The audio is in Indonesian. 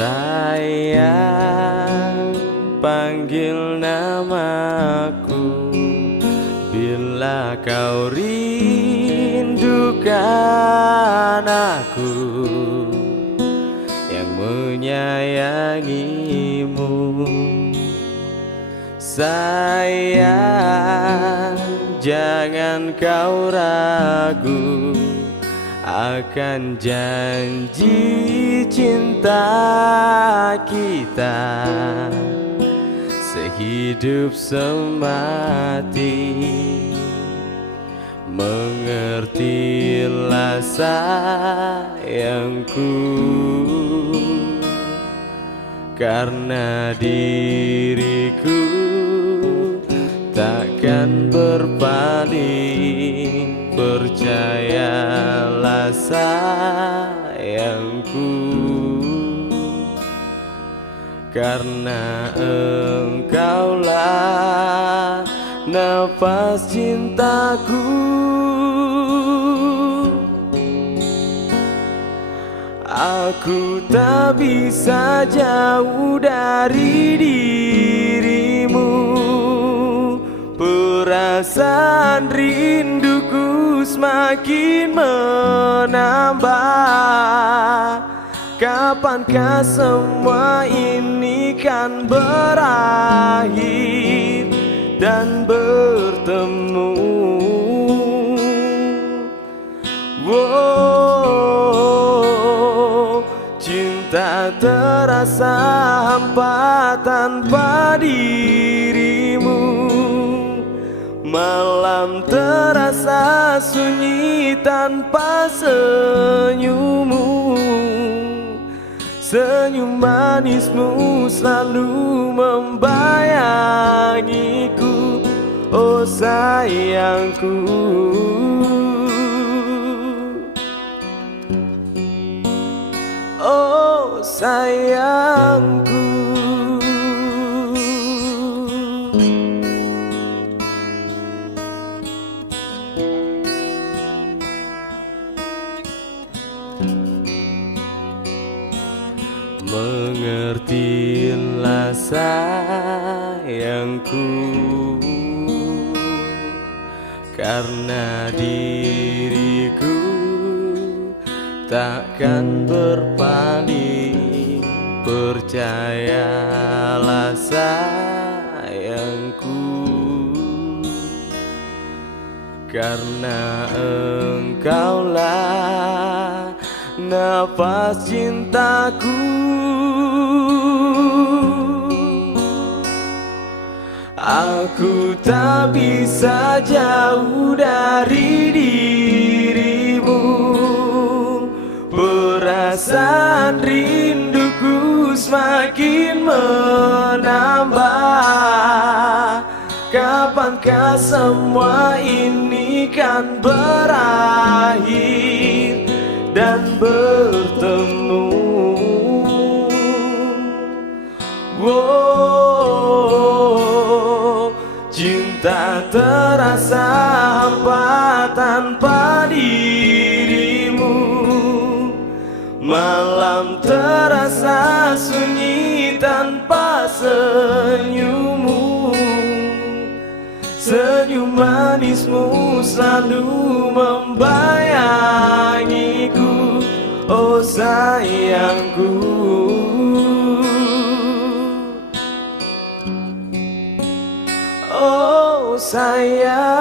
Sayang, panggil namaku bila kau rindukan aku yang menyayangimu. Sayang, jangan kau ragu akan janji cinta kita sehidup semati. Mengertilah sayangku, karena diriku takkan berpaling. Percayalah sayangku, karena engkaulah nafas cintaku. Aku tak bisa jauh dari dirimu. Perasaan rinduku semakin menambah. Kapankah semua ini kan berakhir dan bertemu? Wow, cinta terasa hampa tanpa dirimu. Malam terasa sunyi tanpa senyummu. Senyum manismu selalu membayangiku, oh sayangku. Oh sayangku. Mengertilah sayangku, karena diriku takkan berpaling. Percayalah sayangku, karena engkaulah nafas cintaku. Aku tak bisa jauh dari dirimu. Perasaan rinduku semakin menambah. Kapankah semua ini kan berakhir dan bertemu? Wow, cinta terasa hampa tanpa dirimu. Malam terasa sunyi tanpa senyummu. Senyum manismu selalu membayangiku, oh sayangku. Oh sayang.